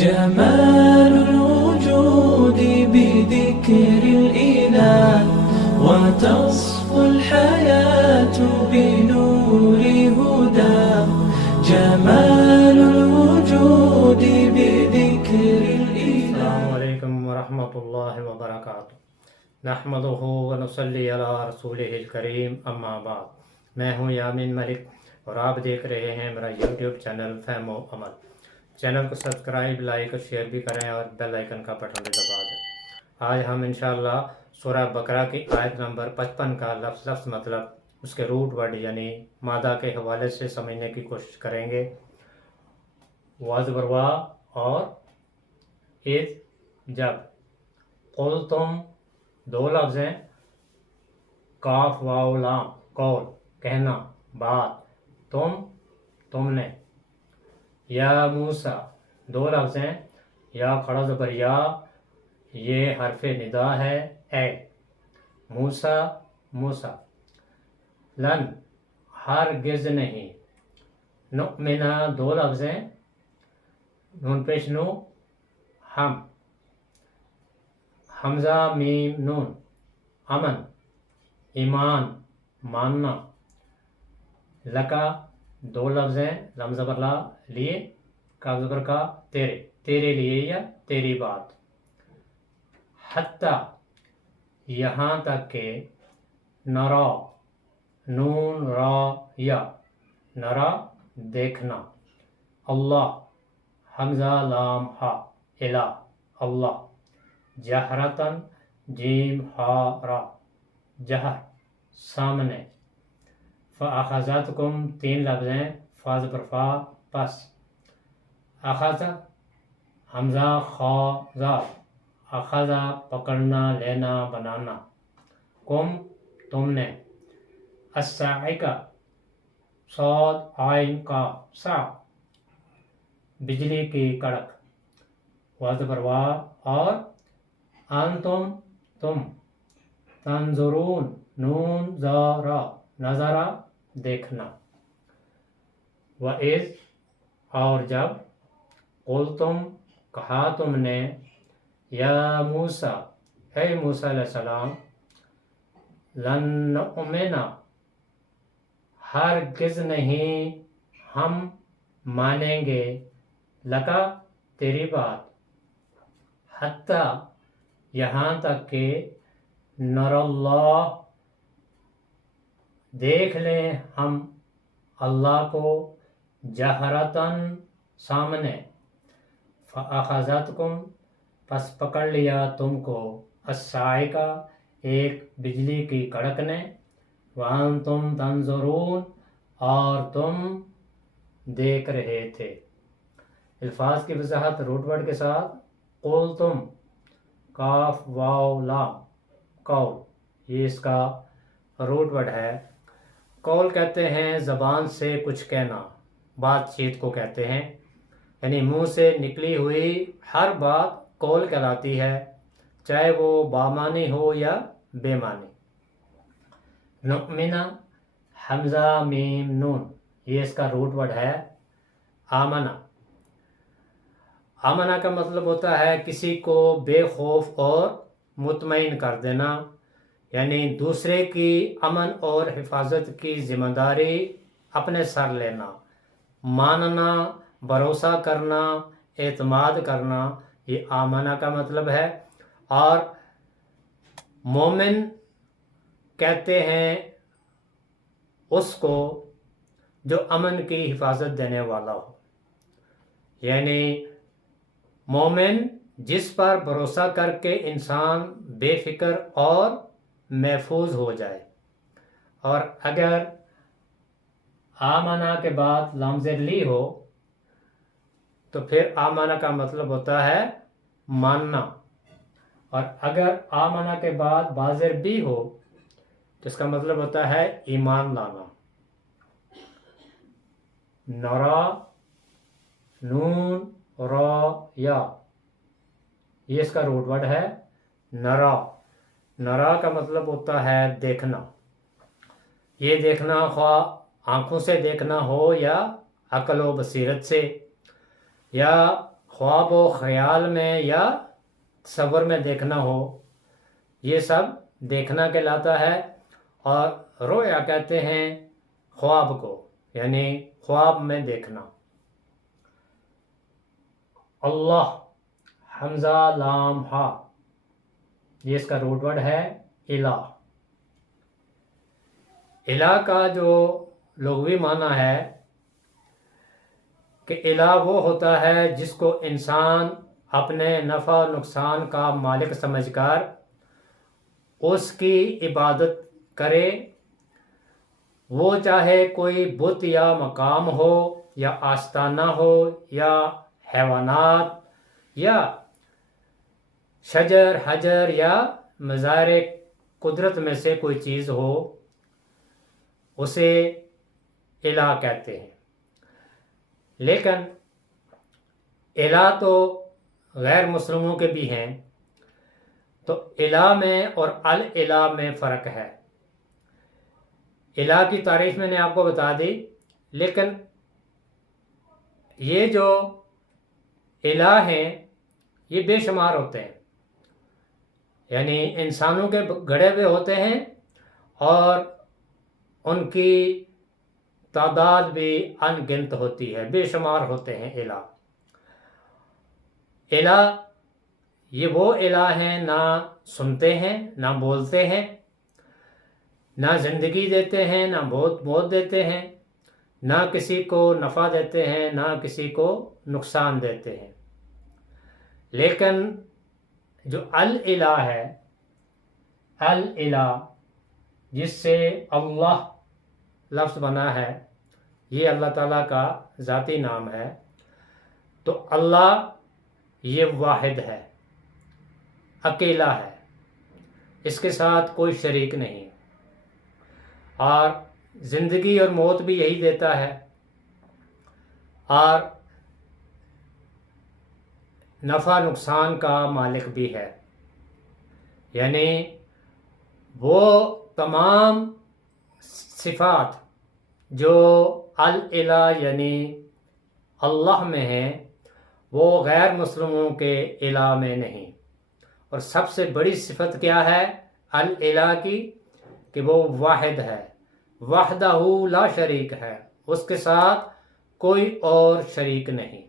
جمال الوجود بذكر الإله وتصفو الحياة بنور هدى. جمال الوجود بذكر الإله. السلام علیکم ورحمۃ اللہ وبرکاتہ. نحمدہ ونصلی علی رسولہ الکریم، اما بعد. میں ہوں یامین ملک اور آپ دیکھ رہے ہیں میرا یوٹیوب چینل فہم و عمل. چینل کو سبسکرائب، لائک اور شیئر بھی کریں اور بیل آئیکن کا بٹن بھی دبا دیں. آج ہم انشاءاللہ سورہ بقرہ کی آیت نمبر 55 کا لفظ مطلب اس کے روٹ ورڈ یعنی مادہ کے حوالے سے سمجھنے کی کوشش کریں گے. واضح اور جب قل تم دو لفظ ہیں، کاف واو لام، قول کہنا بات، تم نے. یا موسیٰ دو لفظ ہیں، یا کھڑا زبر یا، یہ حرف ندا ہے، اے موسیٰ. لن ہرگز نہیں. نؤمنا دو لفظ ہیں، نون پیش نو، ہم، حمزہ میم نون، امن ایمان ماننا. لکا دو لفظ ہیں، لم زبر لا لیے، کاف زبر کا، تیرے لیے یا تیری بات. حتی یہاں تک کہ، نرا نون را یا، نرا دیکھنا. اللہ حمزہ لام ہا، الہ اللہ. جہرتن جیم ہا را، جہر سامنے. فاخذتکم تین لفظ ہیں، فا زبر فا پس. اخذ حمزہ خا زا، اخذ پکڑنا لینا بنانا. کم تم نے. الصاعقہ صاد عین کا، سا بجلی کی کڑک. وا زبر وا اور. انتم تم. تنظرون نون زا را، نظارہ دیکھنا. وَإِذْ اور جب. قُلْتُمْ کہا تم نے. یا موسیٰ اے موسیٰ علیہ السلام. لن نؤمن ہرگز نہیں ہم مانیں گے. لکا تیری بات. حتی یہاں تک کہ. نر اللہ دیکھ لیں ہم اللہ کو. جہرتن سامنے. فاخذتکم پس پکڑ لیا تم کو. الصاعقہ ایک بجلی کی کڑک نے. وانتم تنظرون اور تم دیکھ رہے تھے. الفاظ کی وضاحت روٹ ورڈ کے ساتھ. قلتم کاف واو لام، قول یہ اس کا روٹ ورڈ ہے. قول کہتے ہیں زبان سے کچھ کہنا، بات چیت کو کہتے ہیں، یعنی منہ سے نکلی ہوئی ہر بات قول کہلاتی ہے، چاہے وہ بامانی ہو یا بے معنی. نؤمنا حمزہ میم نون یہ اس کا روٹ ورڈ ہے. آمنا. آمنا کا مطلب ہوتا ہے کسی کو بے خوف اور مطمئن کر دینا، یعنی دوسرے کی امن اور حفاظت کی ذمہ داری اپنے سر لینا. ماننا، بھروسہ کرنا، اعتماد کرنا، یہ آمنا کا مطلب ہے. اور مومن کہتے ہیں اس کو جو امن کی حفاظت دینے والا ہو، یعنی مومن جس پر بھروسہ کر کے انسان بے فکر اور محفوظ ہو جائے. اور اگر آمنا کے بعد لام زیر لی ہو تو پھر آمنا کا مطلب ہوتا ہے ماننا. اور اگر آمنا کے بعد با زیر بھی ہو تو اس کا مطلب ہوتا ہے ایمان لانا. نرا نون را یا یہ اس کا روٹ ورڈ ہے. نرا کا مطلب ہوتا ہے دیکھنا. یہ دیکھنا خواہ آنکھوں سے دیکھنا ہو یا عقل و بصیرت سے، یا ख्वाब व ख्याल में या तसव्वुर में देखना हो, ये सब देखना कहलाता है। और रोया कहते हैं ख्वाब को, यानी ख्वाब में देखना। अल्लाह, हमजा लाम हा, ये इसका रूट वर्ड है इलाह। इलाह का जो लुग़वी माना है कि इलाह वो होता है जिसको इंसान अपने नफ़ा नुकसान का मालिक समझकर उसकी इबादत करे, वो चाहे कोई बुत या मकाम हो या आस्ताना हो या हैवानात या शजर हजर या मज़ार कुदरत में से कोई चीज़ हो, उसे इलाह कहते हैं। लेकिन इलाह तो गैर मुस्लिमों के भी हैं, तो इलाह में और अल इलाह में फ़र्क है। इलाह की तारीफ मैंने आपको बता दी, लेकिन ये जो इलाह हैं ये बेशुमार होते हैं, यानी इंसानों के गढ़े हुए होते हैं और उनकी तादाद भी अनगिनत होती है, बेशुमार होते हैं इलाह। इलाह ये वो इलाह हैं, ना सुनते हैं, ना बोलते हैं, ना ज़िंदगी देते हैं, ना मौत देते हैं, ना किसी को नफ़ा देते हैं, ना किसी को नुकसान देते हैं। लेकिन जो अल इलाह है, अल इलाह जिससे अल्लाह लफ्ज़ बना है, ये अल्लाह ताला का ज़ाती नाम है। तो अल्लाह ये वाहिद है, अकेला है, इसके साथ कोई शरीक नहीं, और ज़िंदगी और मौत भी यही देता है, और नफ़ा नुकसान का मालिक भी है। यानी वो तमाम सिफ़ात जो अल इलाह यानी अल्लाह में हैं, वो गैर मुस्लिमों के इलाह में नहीं। और सबसे बड़ी सिफत क्या है अल इलाह की, कि वो वाहिद है, वहदहू ला शरीक है, उसके साथ कोई और शरीक नहीं।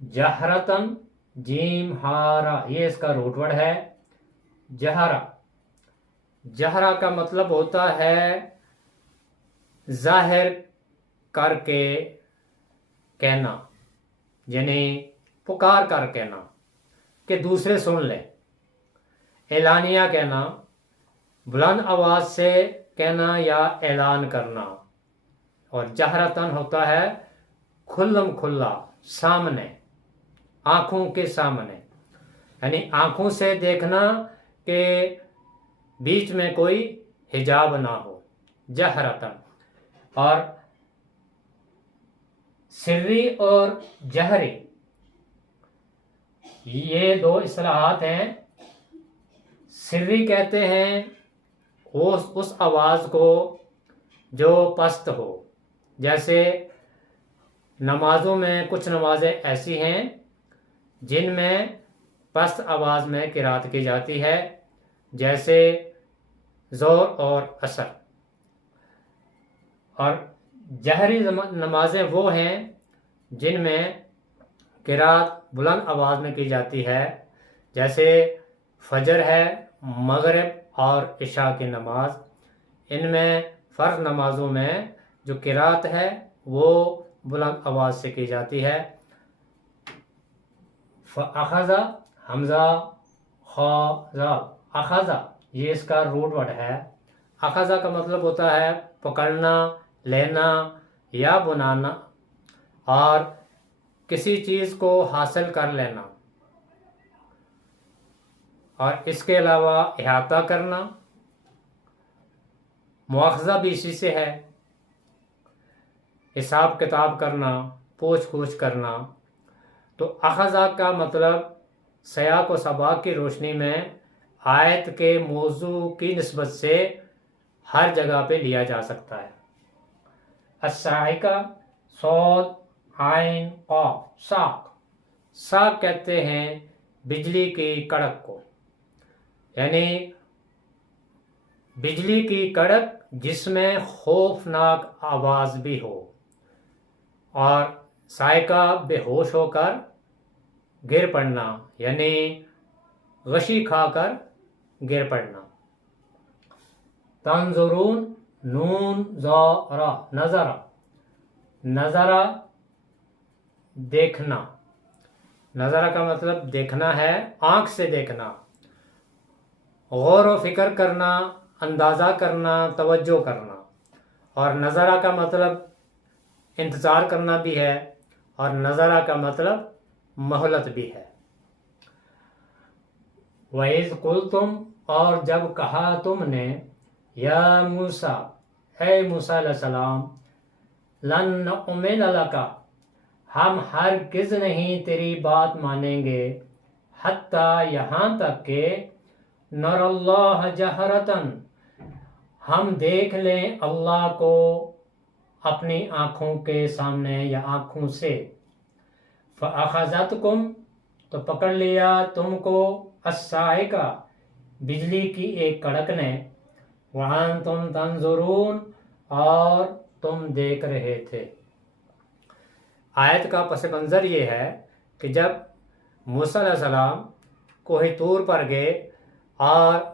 जहरतन जीम हारा, ये इसका रूट वर्ड है जहरा। जहरा का मतलब होता है जाहिर करके कहना, यानी पुकार कर कहना कि दूसरे सुन लें। एलानिया कहना, बुलंद आवाज़ से कहना या ऐलान करना। और जहरतन होता है खुल्लम खुल्ला, सामने, आँखों के सामने, यानी आँखों से देखना कि बीच में कोई हिजाब ना हो, जहरतन। और सिर्री और जहरी, ये दो इस्तिलाहात हैं। सिर्री कहते हैं उस आवाज़ को जो पस्त हो, जैसे नमाज़ों में कुछ नमाज़ें ऐसी हैं जिनमें पस्त आवाज़ में किरात की जाती है, जैसे ज़ोर और असर। और जहरी नमाज़ें वो हैं जिनमें किरात बुलंद आवाज़ में की जाती है, जैसे फजर है, मगरिब और इशा की नमाज। इनमें फ़र्ज़ नमाज़ों में जो किरात है वो बुलंद आवाज़ से की जाती है। अखज़ा, हमज़ा, ख़ज़ा, अखज़ा, ये इसका रूट वर्ड है। अखज़ा का मतलब होता है पकड़ना, लेना या बुनाना, और किसी चीज़ को हासिल कर लेना। और इसके अलावा इहाता करना, मुआख़ज़ा भी इसी से है, हिसाब किताब करना, पूछ पूछ करना। तो अखज़ा का मतलब सयाक़ व सबाक़ की रोशनी में आयत के मौजू की निस्बत से हर जगह पे लिया जा सकता है। अस्साइका, सौद आइन क़ाफ साक। साक कहते हैं बिजली की कड़क को, यानी बिजली की कड़क जिसमें खौफनाक आवाज़ भी हो, और साइका बेहोश होकर गिर पड़ना, यानी गशी खाकर गिर पड़ना। तंजुरून नून ज़रा नज़रा, नज़रा देखना। नज़रा का मतलब देखना है, आँख से देखना, गौर व फिक्र करना, अंदाज़ा करना, तवज्जो करना। और नज़रा का मतलब इंतज़ार करना भी है, और नज़रा का मतलब मोहलत भी है। वइज़ कुल्तुम, और जब कहा तुमने, या मूसा, ए मूसा अलैहिस्सलाम, लन नुअमिन लका, हम हरगिज़ नहीं तेरी बात मानेंगे, हत्ता यहाँ तक के नरल्लाह जहरतन, हम देख लें अल्लाह को अपनी आँखों के सामने या आँखों से। फ़अख़ज़तकुम, तो पकड़ लिया तुमको, अस्साइका, बिजली की एक कड़क ने, वअंतुम तंजुरून, और तुम देख रहे थे। आयत का पस मंज़र ये है कि जब मूसा अलैहिस्सलाम कोहे तूर पर गए और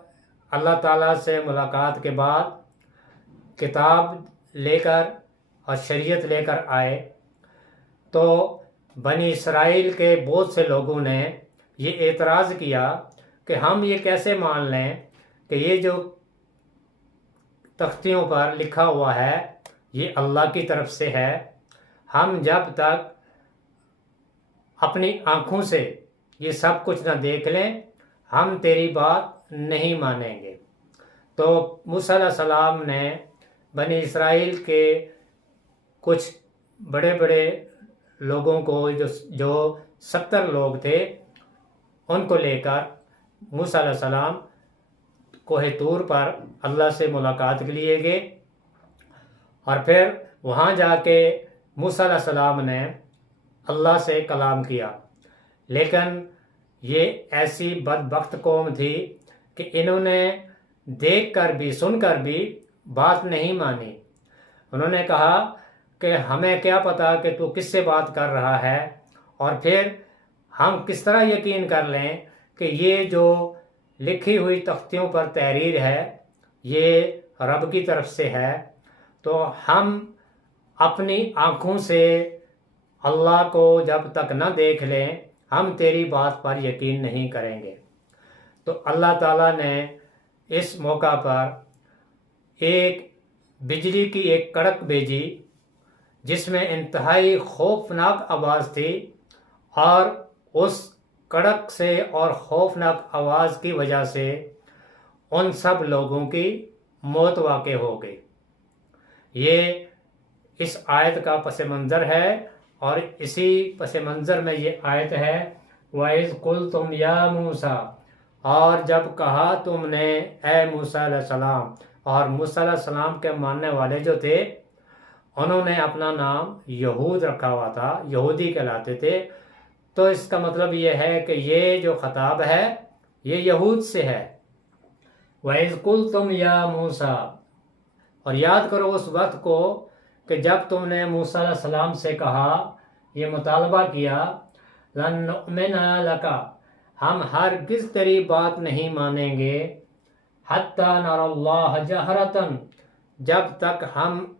अल्लाह ताला से मुलाकात के बाद किताब लेकर और शरीयत लेकर आए, तो बनी इसराइल के बहुत से लोगों ने ये एतराज़ किया कि हम ये कैसे मान लें कि ये जो तख्तियों पर लिखा हुआ है ये अल्लाह की तरफ से है, हम जब तक अपनी आँखों से ये सब कुछ न देख लें हम तेरी बात नहीं मानेंगे। तो मूसा अलैहिस्सलाम ने बनी इसराइल के कुछ बड़े बड़े लोगों को जो 70 लोग थे उनको लेकर मूसा अलैहिस्सलाम कोहे तूर पर अल्लाह से मुलाकात के लिए गए, और फिर वहाँ जाके मूसा अलैहिस्सलाम ने अल्लाह से कलाम किया। लेकिन ये ऐसी बदबख्त कौम थी कि इन्होंने देख कर भी सुनकर भी बात नहीं मानी। उन्होंने कहा कि हमें क्या पता कि तू किससे बात कर रहा है, और फिर हम किस तरह यकीन कर लें कि ये जो लिखी हुई तख्तियों पर तहरीर है ये रब की तरफ से है। तो हम अपनी आँखों से अल्लाह को जब तक न देख लें हम तेरी बात पर यकीन नहीं करेंगे। तो अल्लाह ताला ने इस मौका पर एक बिजली की एक कड़क भेजी जिसमें इंतहाई खौफनाक आवाज़ थी, और उस कड़क से और खौफनाक आवाज़ की वजह से उन सब लोगों की मौत वाक़ई हो गई। ये इस आयत का पस मंज़र है, और इसी पस मंज़र में ये आयत है, वइज़ कुल्तुम या मूसा, और जब कहा तुमने ए मूसा अलैहिस्सलाम। और मूसा अलैहिस्सलाम के मानने वाले जो थे उन्होंने अपना नाम यहूद रखा हुआ था, यहूदी कहलाते थे। तो इसका मतलब ये है कि ये जो खताब है ये यहूद से है। वइज़ कुल्तुम या मूसा, और याद करो उस वक्त को कि जब तुमने मूसा अलैहिस्सलाम से कहा, ये मुतालबा किया, लन नुअमिना लका, हम हरगिज़ तेरी बात नहीं मानेंगे, हत्ता नरल्लाह जहरतन, जब तक हम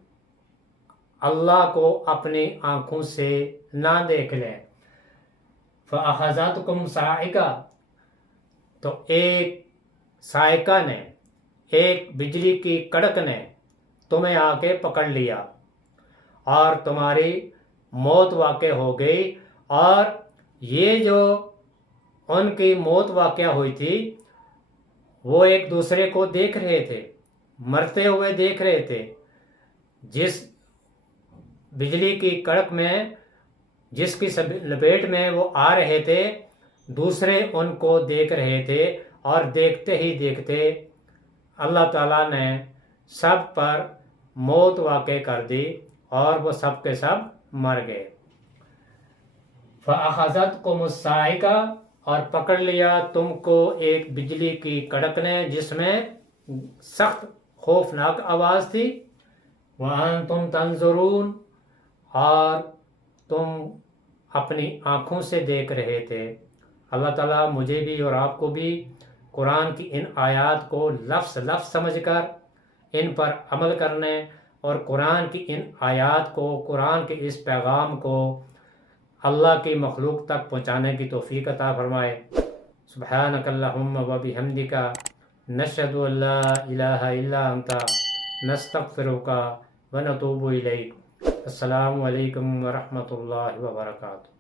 अल्लाह को अपनी आँखों से ना देख लें। फ़अख़ज़तकुम साइका, तो एक साइका ने, एक बिजली की कड़क ने तुम्हें आके पकड़ लिया और तुम्हारी मौत वाक़ई हो गई। और ये जो उनकी मौत वाक़ई हुई थी वो एक दूसरे को देख रहे थे, मरते हुए देख रहे थे। जिस बिजली की कड़क में जिसकी लपेट में वो आ रहे थे दूसरे उनको देख रहे थे, और देखते ही देखते अल्लाह ताला ने सब पर मौत वाक़ई कर दी और वो सब के सब मर गए। فَأَخَذَتْكُمُ الصَّاعِقَةُ اور پکڑ لیا تم کو ایک بجلی کی کڑک نے جس میں سخت خوفناک آواز تھی، وَأَنْتُمْ تَنْظُرُونَ اور تم اپنی آنکھوں سے دیکھ رہے تھے۔ اللہ تعالیٰ مجھے بھی اور آپ کو بھی قرآن کی ان آیات کو لفظ لفظ سمجھ کر ان پر عمل کرنے اور قرآن کی ان آیات کو، قرآن کے اس پیغام کو اللہ کی مخلوق تک پہنچانے کی توفیق عطا فرمائے۔ سبحانک اللہم و بحمدک نشہد ان لا الہ الا انت نستغفرک و نتوب الیک۔ السلام علیکم ورحمۃ اللہ وبرکاتہ۔